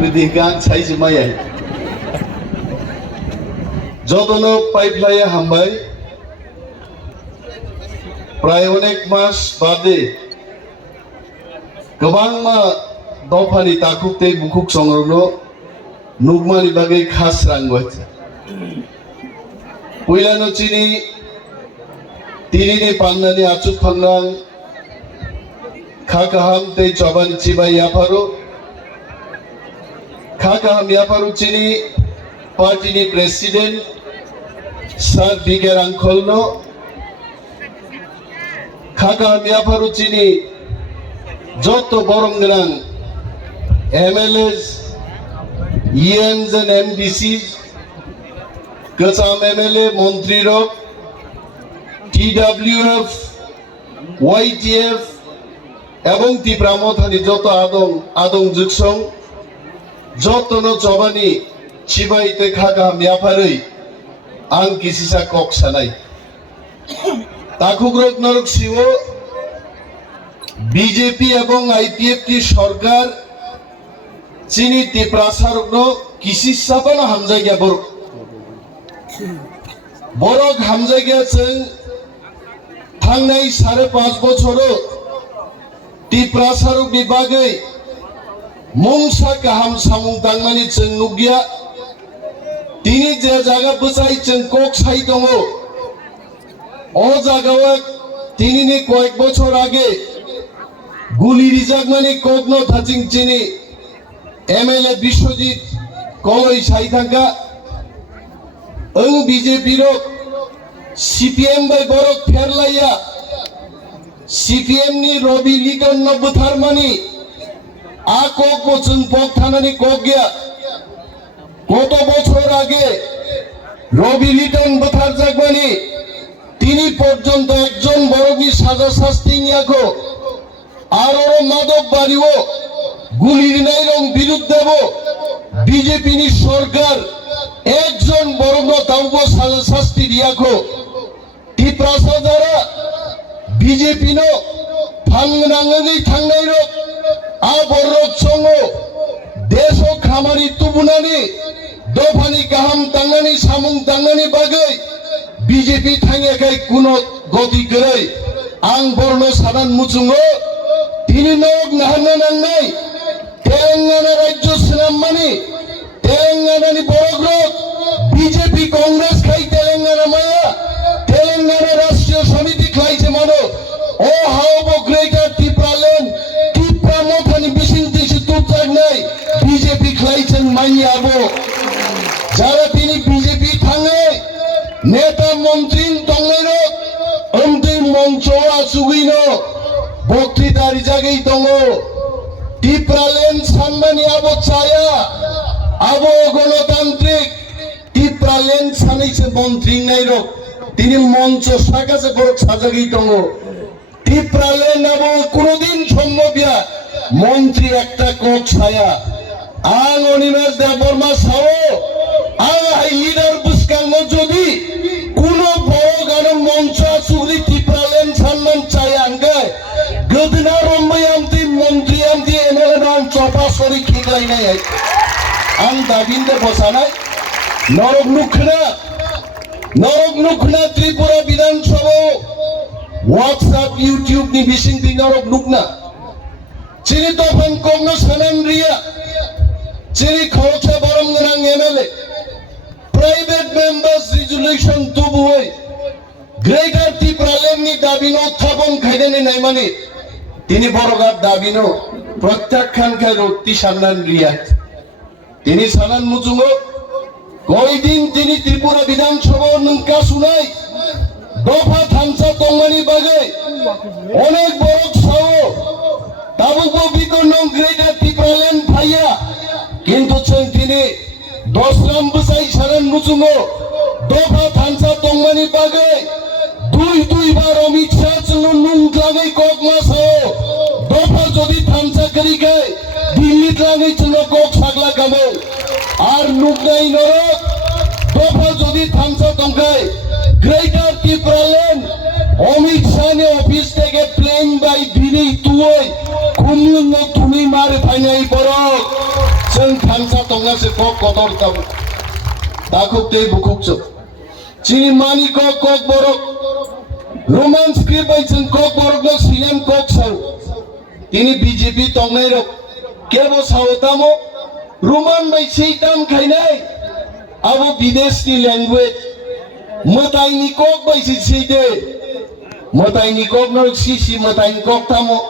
বিধিগান size মাইয়াই যতনো পাইপলাইয়া হামবাই প্রায় অনেক মাস বাদে गोबां मा दफानि ताकुते बुकुक संग्रहनो नुगमानि बागै खास रांगोय पुइलानो चिनि तिनिनि पान्नानि आचुक फांनां खाकाहाम ते चबानि चिबाय याफारो खाकाहाम याफारो चिनि पार्टीनि प्रेसिडेंट सार बिगेर आंखलनो खाकाहाम याफारो चिनि যত বরং গ্রাং এমএলএস ইএমস এন্ড এমডিসিস গোসাম এমএলএ মন্ত্রী রক টিডব্লিউএফ ওয়াইটিএফ এবং ত্রিপুরামথানি যত আদং যুগসং যতনো চবানি চিবাইতে খাকা মিয়াফারৈ आं किसिसा कक सानाय ताकुग्रक नरक सिओ बीजेपी एवं आईपीएफ की सरकार चीनी त्रिपुरासारनो किसी साबाना हामजायगा बरक हामजायगा जों थांनाय 5.5 बोसोरो त्रिपुरासारनि बागै मुंसा गाहाम सामुं दांनानै जों नुगिया दिनै जे जागा बसाय जों कक साइ दङ अ जागावा दिनैनि कयेक बोसोर आगे गुली रिजार्वमानि कग्न थाचिं चिनि एमएलए विश्वजित कलई साइथांगा ओं बीजेपी रो सीपीएम बाय बरक फेरलाया सीपीएम नि रवि लिटन न बुथारमानि आ कक बोचन पक थानानि कक गया कत बछर आगे रवि लिटन बुथार जागमानि तिनि पर्यन्त एकजन बरकनि साजा शास्ति नियाखौ आरो मादक बारिओ गुली नाइरं बिरुद्धेबो बीजेपी नि सरकार एकजन बरनो तावबो साजा शास्ति दियाखौ त्रिपुरासाजारा बीजेपी नो फांनाङै थांनाय रो आ बरक संगो देशो खामानि तुबुनानि दफानि गाहाम तांनानि सामुं तांनानि बागै बीजेपी थाङाखै कुनो गति गरै आं बरनो सानान मुचुङो তিনি নক নাহানা নাংনাই তেলেঙ্গানা রাজ্য সেনামানি তেলেঙ্গানানি বড়গ্রক বিজেপি কংগ্রেস খাই তেলেঙ্গানা মায়া তেলেঙ্গানা রাষ্ট্রীয় সমিতি খাইছে মানো ও হাওব গ্রেটার ত্রিপুরাল্যান্ড ত্রিপুরামথানি বিশিংতিসি তুপজাগ নাই বিজেপি খাইছেন মাইয়াবো যারা তিনি বিজেপি থাঙে নেতা মন্ত্রী দংনাইরো অন্তি মঞ্চ আসুগিনো বক্তৃতারি জায়গায় দङ ত্রিপুরাল্যান্ড সানমানি আবো ছায়া আবো গণতান্ত্রিক ত্রিপুরাল্যান্ড সানাইছে মন্ত্রী নাইরক তিনি মঞ্চ সাকাছে বড় সাজাগই দङ ত্রিপুরাল্যান্ড আবো কোনদিন সম্ভবিয়া মন্ত্রী একটা কক ছায়া আং অনিমেশ দেববর্মা সাও আং হাই লিডার বুসকাং যদি কোন বড় গান মঞ্চ সুরি ত্রিপুরাল্যান্ড সানমান ছায়া আঙ্গায় गदना रम्बायामति मंत्री आमति एमएलए नाम चपा सरी खिगलायनाय आं दाबिनदे बसानाय नरक नुखना त्रिपुरा विधानसभा व्हाट्सएप यूट्यूब नि बिसिंति नरक नुखना चिनि दफान कग्न सानान रिया चिनि खरचा बरम गोनां एमएलए प्राइवेट मेंबर्स रिजोल्यूशन तुबुय ग्रेटर त्रिपुराल्যান্ড नि दाबिनो थाबन खायदेनि नायमानि তিনি বড়গার দাবিনো প্রত্যাখ্যান খাই রক্তি সামনান রিয়াত তিনি সানান মুচুঙ্গো কয়দিন তিনি ত্রিপুরা বিধানসভা নঙ্কা শুনাই দফা থামসা তংমানি বাগে অনেক বড় সাও তাবুকো বিকর্ণ গ্রেটার ত্রিপুরাল্যান্ড ভাইয়া কিন্তু তিনি 10 রাম বসাই সানান মুচুঙ্গো দফা থামসা তংমানি বাগে দুই বার অমিত শাহ চলো নুন লাগাই কক মাসাও দফা যদি থামসা করি গায় দিল্লি লাগাই চলো কক সাগলা কামো আর নুকনাই নরক দফা যদি থামসা তংকায় গ্রেটার ত্রিপুরাল্যান্ড অমিত শাহ নে অফিস থেকে প্লেন বাই দিনেই তুই খুমলুঙ্গ भूमि मार फाइनाय बरक जों थांसा दंगासे कक कदर ताबु ताकुक ते बुकुक च चिनि मानि कक बरक रोमान स्क्रिप्ट बाय जों कक बरक न सिएम कक साउ तिनि बीजेपी दंनाय रक केबो साउतामो रोमान बाय सैताम खायनाय अब विदेशनि लैंग्वेज मताइनि कक बाय सैदे मताइनि कक न सिसि मताइनि कक तामो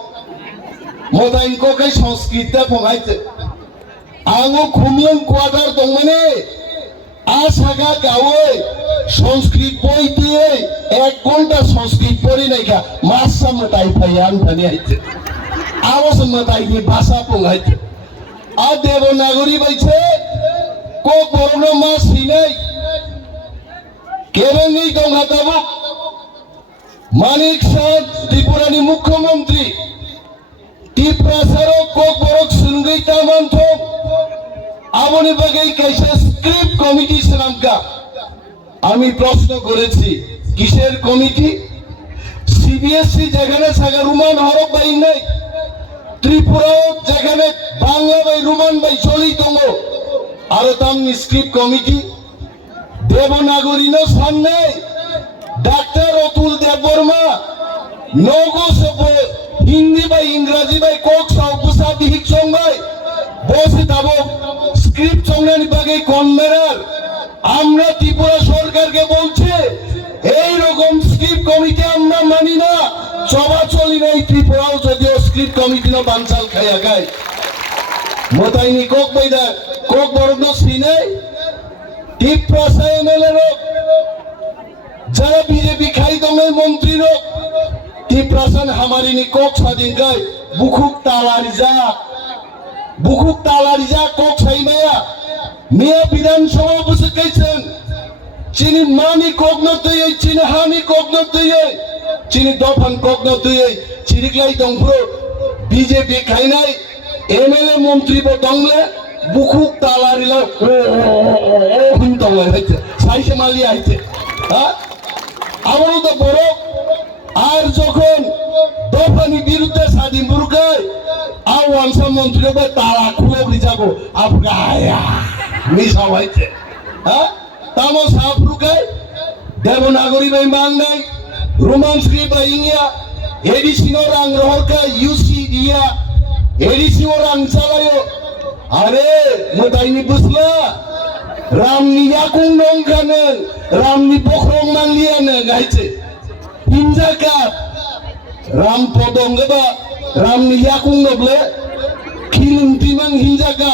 मताइनि कक संस्कृत फंगायते आङो खुमलुं क्वार्टार दंमोने आसागा गावै संस्कृत बय दियै 1 घंटा संस्कृत फरायनायखा मासा मताइ फैयान थानि आइते आवस मताइनि भाषा फंगायते आ देवनागरी बायसे कक बरनो मा सिनाय केरेंनि दं हादाबो मानिक शाह त्रिपुरानि मुख्यमंत्री त्रिपुरासारो कक बरक सुनगै तामानथो आबनि बागै कैसे स्क्रिप्ट कमिटी सनामका आमी प्रश्न करेছি কিসের কমিটি সিবিএসসি যেখানে সাগা রুমান হরফ বাই নাই ত্রিপুরাও যেখানে বাংলা বাই রুমান বাই চলি দङ আরো তামনি স্ক্রিপ্ট কমিটি দেবনাগরী ন সামনে ডাক্তার অতুল দেববর্মা নগো সব হিন্দি বাই ইংরেজি বাই কক সাউ বুসা দিহিক সংবাই বসে দাবো স্ক্রিপ্ট সংনানি বাগে কনমেরার আমরা ত্রিপুরা সরকারকে বলছে এই রকম স্ক্রিপ্ট কমিটি আমরা মানি না চবা চলি নাই ত্রিপুরাও যদিও স্ক্রিপ্ট কমিটি না বানচাল খাইয়া গায় মতাইনি কক বাইদা কক বরগ্ন সিনাই ত্রিপুরা এমএলএ রক যারা বিজেপি খাই দমে মন্ত্রী রক ত্রিপুরাসান হামারিনি কক স্বাধীন গায় বুকুক তালারিজা কক সাইমায়া মিয়া বিধানসভা বসে গেছেন চিনি মানি কগ্নতই চিনি হানি কগ্নতই চিনি দফান কগ্নতই চিরিকলাই দংফ্রো বিজেপি খাইনাই এমএলএ মন্ত্রী বদংলে বুকুক তালারিলা হুন দংলাই হইছে সাইসে মালি আইছে হ্যাঁ আমারও তো বড় আর যখন দফানি বিরুদ্ধে স্বাধীন বুরকায় আওয়ানসা মন্ত্রী বলে তালা খুলে যাব আফগায়া মিশা হইছে হ্যাঁ তামো সাফরুকায় দেবনাগরী বাই মাংনাই রোমান স্ক্রিপ্ট বাই ইংয়া এডিসিনো রাং রহরকা ইউসি দিয়া এডিসিও রাং চালাयो আরে মতাইনি বুঝলা রামনি ইয়াকুং নংখানে রামনি বখরং মাংলিয়ানে গাইছে হিনজাকা রাম পদঙ্গবা রামনি ইয়াকুং নবলে খিলুং তিমাং হিনজাকা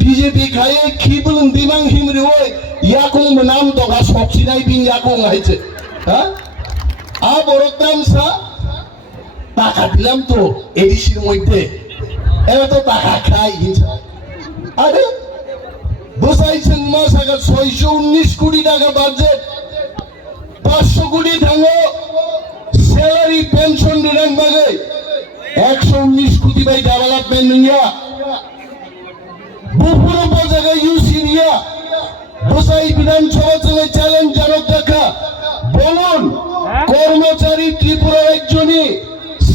বিজেপি খায়ে খিবুলুং তিমাং হিমরি ওই ইয়াকুং নাম দগা সবসিনাই বিন ইয়াকুং আইছে হ্যাঁ আ বড়দাম সা টাকা দিলাম তো এডিসির মধ্যে এরা তো টাকা খাই হিনজা আরে বসাইছেন মাস আগে 619 কোটি টাকা বাজেট 500 কোটি থাঙ্গো স্যালারি পেনশন দিলাম বাগে 119 কোটি বাই ডেভেলপমেন্ট নিয়া বুপুরো বাজারে ইউসি নিয়া বসাই বিধানসভা চলে চ্যালেঞ্জ জানক দেখা বলুন কর্মচারী ত্রিপুরা রাজ্যনি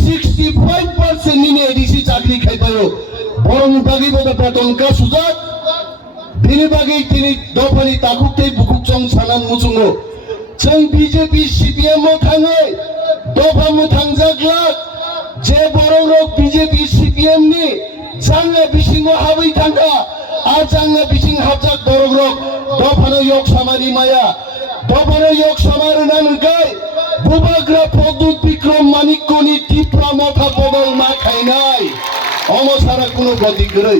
65% নিনে এডিসি চাকরি খাই পারো বরং বাগি বদা বেতনকা সুজাত বিনি বাগি তিনি দফানি তাকুকতেই বুকুকচং সানান মুচুঙ্গো जों বিজেপি সিপিএম ও থাঙে দফা মু থাংজাগ্লাক যে বড় রক বিজেপি সিপিএম নি জাঙ্গা বিসিংও হাবই থাঙ্গা আর জাঙ্গা বিসিং হাবজাক বড় রক দফানো ইয়ক সামারি মায়া দফানো ইয়ক সামারি নানগাই বুবাগ্রা পদ্মুত বিক্রম মানিককনি ত্রিপুরা মাথা বদল মা খাইনাই অমসারা কোনো গতি করে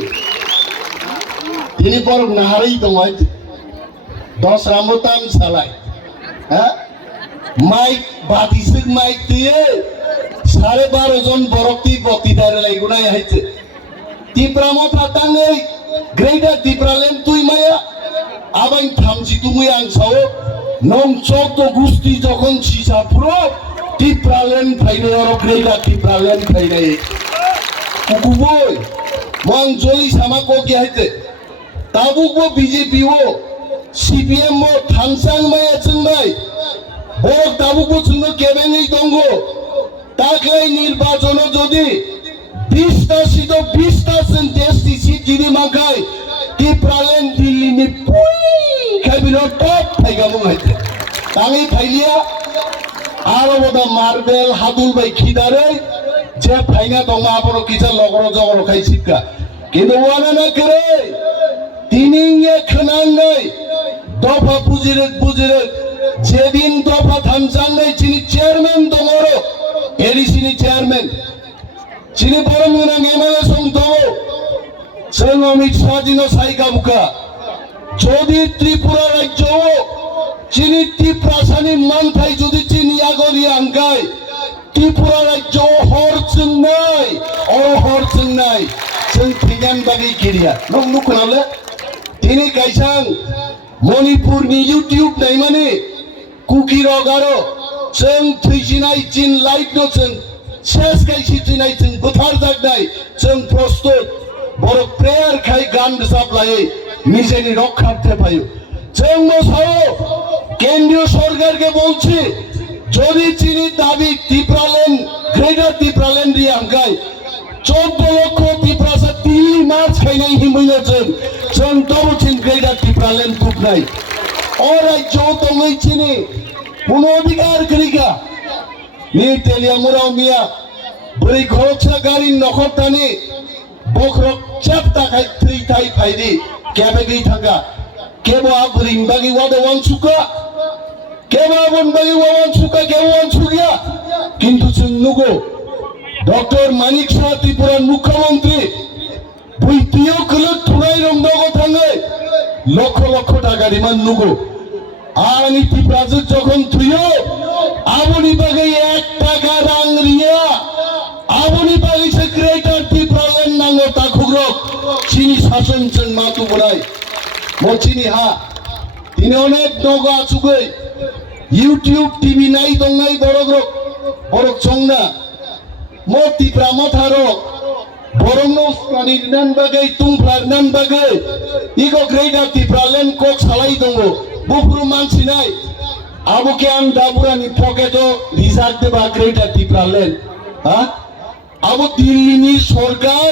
তিনি বড় নাহারেই দমাই 10 রামতাম সালাই হ্যাঁ মাইক বাদিসিক মাইক দিয়ে 12.5 জন বরক্তি বক্তৃতার লাইগুনাই আইছে ত্রিপুরা মাথা টাঙ্গै গ্রেটার ত্রিপুরাল্যান্ড তুই মায়া আবাই থামছি তুমি আংসাও নং চক গুস্তি যখন সিসা পুরো ত্রিপুরাল্যান্ড ফাইনে আর গ্রেটার ত্রিপুরাল্যান্ড ফাইনে কুকুবই মং জলি সামা কো কি আইতে তাবুকবো বিজেপি ও সিপিএম ও থাংসাং মায়া চুংবাই বড় তাবুকবো চুংনো কেবেঙ্গই দঙ্গ তাকলাই নির্বাচন যদি 20টা সিট 20টা দেশটি সিট যদি মাখায় টিপ্রাল্যান্ড দিল্লি নি খাইবিল টপ ফাইগামু হাইতে তাই ফাইলিয়া আর বদা মার্বেল হাদুল বাই খিদারে যে ফাইনা দমা আপনো কিছা লগর জগর খাই সিটকা কিন্তু ওয়ানা না করে তিনিয়ে খনাঙ্গাই দফা বুজিরে যেদিন দফা থামসাঙ্গাই চিনি চেয়ারম্যান দমরো এডিসিনি চেয়ারম্যান চিনি বড় মুনাং এমএলএ সং দমো সেন অমিত শাহজিনো সাইকা বুকা যদি ত্রিপুরা রাজ্য চিনি ত্রিপ্রাসানি মানথাই যদি চিনি আগরি আঙ্গাই ত্রিপুরা রাজ্য হরচুং নাই जों फैगान बागै गिरिया नों नुखोनाले दिनै गायसां मणिपुरनि इउटिउब नायमाने कुकी रगारो जों थैसिनाय जिन लाइटनो जों सेस गायसि थैनाय जों गोथार जागनाय जों प्रस्तुत बर' प्रेयार खाय गान रोजाबलायै निजेनि रक्षार्थे फायो जों मोसाओ केंद्रीय सरकारके বলছি যদি চিনি দাবি ত্রিপুরাল্যান্ড গ্রেটার ত্রিপুরাল্যান্ড রি আঙ্গাই 14 লক্ষ ত্রিপুরা দিল্লি মাছ খাইনাই হিমুইয়া जों दबचिन ग्रेटार ত্রিপুরাল্যান্ড ফুকনাই ও রাজ্য দङै চিনি কোনো অধিকার করিকা নি তেলিয়ামুরাও মিয়া বৈ খরচা গাড়ি নখরতানি বখরক চাপতা খাই থ্রি থাই ফাইদি কেবে গই থাকা কেবো আবরিং বাগি ওয়াদে ওয়ান সুকা কেবো আবন বাগি ওয়ান সুকা কেবো ওয়ান সুগিয়া কিন্তু जों नुगो डॉक्टर मानिक शाह त्रिपुरा मुख्यमंत्री बुइतियो कल थुराई रंगदगो थाङै लक्ष लक्ष टाका रिमान नुगो आनी त्रिपुराजो जखन थुयो आबनि बागै 1 टाका रां रिया आबनि बागै से ग्रेटार त्रिपुराल्যান্ড नांगो ताखुग्रक चिनी शासन जों मातु बोराय मचिनी हा तिनि अनेक नगो आसुगै इउटिउब टीवी नाय दंनाय बरग्रक बरक संना मोती प्रामथारो बरंनो स्कानिनान बागै तुंफ्लारनान बागै इगो ग्रेटार ত্রিপুরাল্যান্ড कोक सालाय दंगो बुफ्रु मानसिनाय आबुके आं दाबुरानि पकेटो रिजार्भ देबा ग्रेटार ত্রিপুরাল্যান্ড हा आबु दिल्लीनि सरकार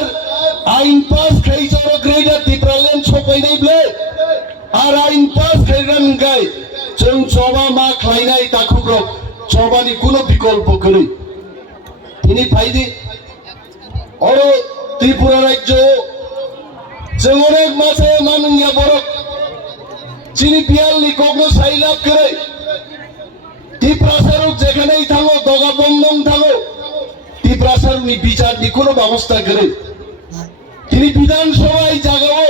आइन पास खाइजरो ग्रेटार ত্রিপুরাল্যান্ড सफायनायब्ले आर आइन पास खाइरान गाय जों चबा मा खायनाय दाखुग्रक चबानि कुनो विकल्प गरै তিনি ফাইদি और त्रिपुरा राज्य जों अनेक मासे मानुनिया बरक चिनी पियालनि कग्न साइलाब करे त्रिपुरासारु जेखानेই थाङो दगा बंदं थाङो त्रिपुरासारुनि বিচারनि কোনো ব্যবস্থা করে তিনি বিধানসভায় জাগাও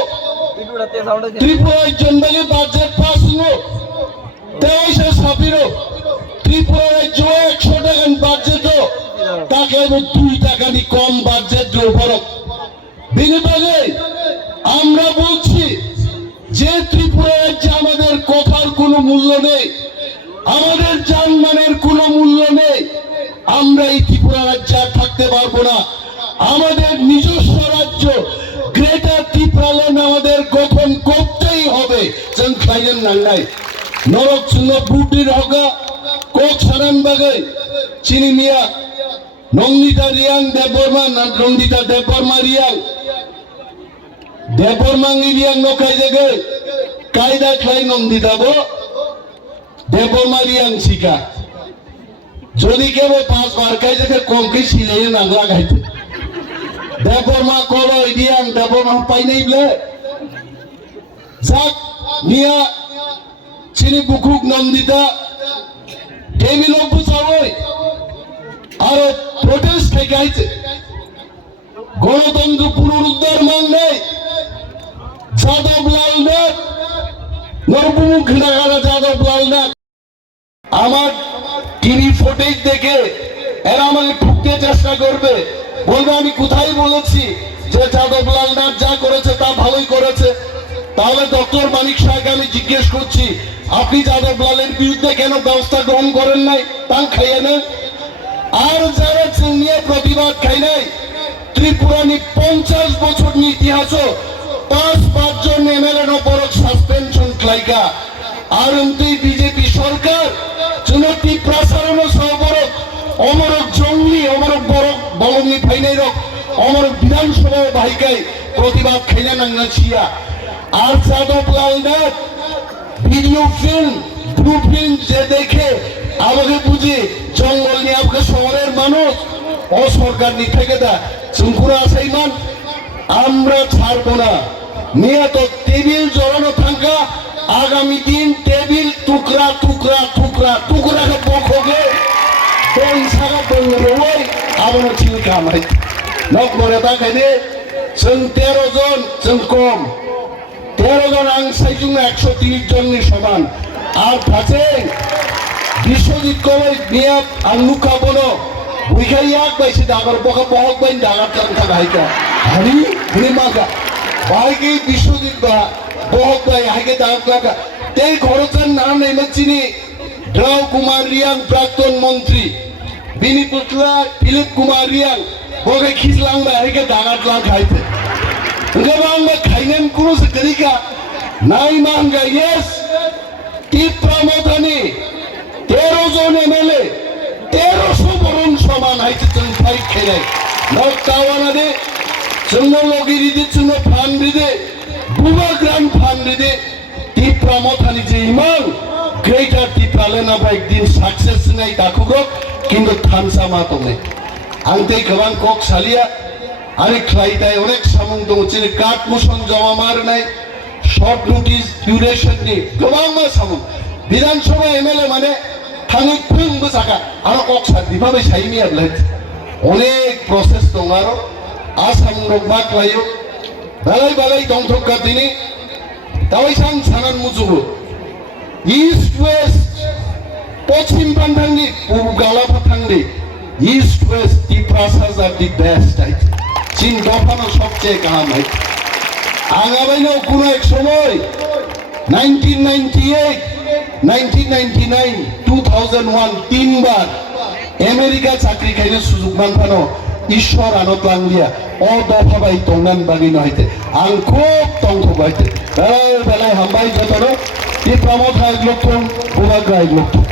ত্রিপুরার জন্য বাজেট পাস নো তেইশে সাপিরো ত্রিপুরা রাজ্য 100 টাকা বাজেট তাকে 2 টাকা নি কম বাজেট উপরক বিনিময়ে আমরা বলছি যে ত্রিপুরা রাজ্যে আমাদের কথার কোনো মূল্য নেই আমাদের জানমানের কোনো মূল্য নেই আমরা এই ত্রিপুরা রাজ্যে থাকতে পারবো না আমাদের নিজস্ব রাজ্য গ্রেটার ত্রিপুরাল্যান্ড আমাদের গঠন করতেই হবে जों খাইলেন নাংনাই নরক সুন্ন বুটির হগা কোক সারান বাগে চিনি মিয়া নন্দিতা রিয়াং দেববর্মা নন্দিতা দেববর্মা রিয়াং দেববর্মা রিয়াং নকাই জাগে কায়দা খাই নন্দিতা বো দেববর্মা রিয়াং শিকা যদি কেউ 5 বার কাই জাগে কম কি সিলে না লাগাইতে দেববর্মা কলো রিয়াং দেববর্মা পাই নাই বলে যাক মিয়া চিনি বুকুক নন্দিতা টেবিল বুঝাবই আর প্রোটেস্ট থেকে আইছে গণতন্ত্র পুনরুদ্ধার মানলে যাদবলাল নাথ নরপুমুখ নাগারা যাদবলাল নাথ আমার টিভি ফুটেজ দেখে এরা আমাকে ঠুকতে চেষ্টা করবে বলবে আমি কোথায় বলেছি যে যাদবলাল নাথ যা করেছে তা ভালোই করেছে তাহলে ডক্টর মানিক শাহকে আমি জিজ্ঞেস করছি আপনি যাদবলালের বিরুদ্ধে কেন ব্যবস্থা গ্রহণ করেন নাই তা খাইয়ে নেন আর যারা চিনিয়ে প্রতিবাদ খাই নাই ত্রিপুরানি 50 বছরনি ইতিহাসও 5 জন এমএলএ নপরক সাসপেনশন ক্লাইকা আর এমতি বিজেপি সরকার জনতি প্রসারণ সহবরক অমরক জঙ্গলি অমরক বড় বলনি ফাইনাই রক আমার বিধানসভা বাহিকায় প্রতিবাদ খেলে নাঙ্গা ছিয়া আর Yadav Lal Nath video film blue film যে দেখে আমাকে বুঝে জঙ্গল নিয়ে আমাকে শহরের মানুষ ও সরকার নি থেকে দা চুমকুরা আছে ইমান আমরা ছাড়বো না নিয়ে তো টেবিল জড়ানো থাকা আগামী দিন টেবিল টুকরা টুকরা টুকরা টুকরা পক্ষে কোন সারা বললো ওই আমার ছিল কামাই নক করে তাকাইলে जों 13 জন जों কম 13 জন আং সাইজুং 130 জনের সমান আর ফাছে বিশ্বজিৎ কবই নিয়া আং নুকা বনো বুইখাই এক বাইছে দাগর বকা বহক বাইন দাগার কাঙ্কা গাইকা হারি হরি মাগা বাইকে বিশ্বজিৎ বা বহক বাই হাইকে দাগার কাঙ্কা তেই খরচার নাম নেই চিনি রাও কুমার রিয়াং প্রাক্তন মন্ত্রী বিনি পুতলা ফিলিপ কুমার রিয়াং বকে খিসলাং বা হাইকে দাগার লাং খাইতে Ngabang khainan kuno seketika nai mangga yes TIPRALAND 13 জন MLA 1300 বরণ সমান হাইতে जों ফাইট খেলে নক তাওয়ানাদে जोंनो লগিরিদে जोंनो ফান্ডিদে বুবা গ্রান্ড ফান্ডিদে TIPRALAND যে ইমান গ্রেটার TIPRALAND আবার একদিন সাকসেস নাই দাখুগো কিন্তু থানসা মাতনে আংতে গবাং কক সালিয়া আরে ক্লাইটায় অনেক সামুং দোচে কাট মোশন জমা মার নাই শর্ট নোটিস ডিউরেশন নি গোবাং মা সামুং বিধানসভা এমএলএ মানে থাঙ্গি ফুং বসাকা আর ককসা দিভাবে সাইমি আবলাই অনেক প্রসেস দং আর আসাম রকমা ক্লাইও বালাই বালাই দংথকা দিনি তাওয়াইসাং সানান মুজুবু ইস্ট ওয়েস্ট পশ্চিম পান্থাঙ্গি পূর্ব গালাফা থাঙ্গি ইস্ট ওয়েস্ট টিপ্রাসাস আর দি বেস্ট আই চীন দফানো সবচেয়ে কাম হয় আগামীও কোনো এক সময় 1998 1999 2001 তিনবার আমেরিকা চাকরি খাইলে সুযোগ মানফানো ঈশ্বর আনত লাংলিয়া ও দফা বাই তংনান বাগি নহাইতে আং খুব তংথ বাইতে বেলায় বেলায় হামবাই যতন TIPRALAND হাইক লক্ষণ বুবাগ্রা হাইক লক্ষণ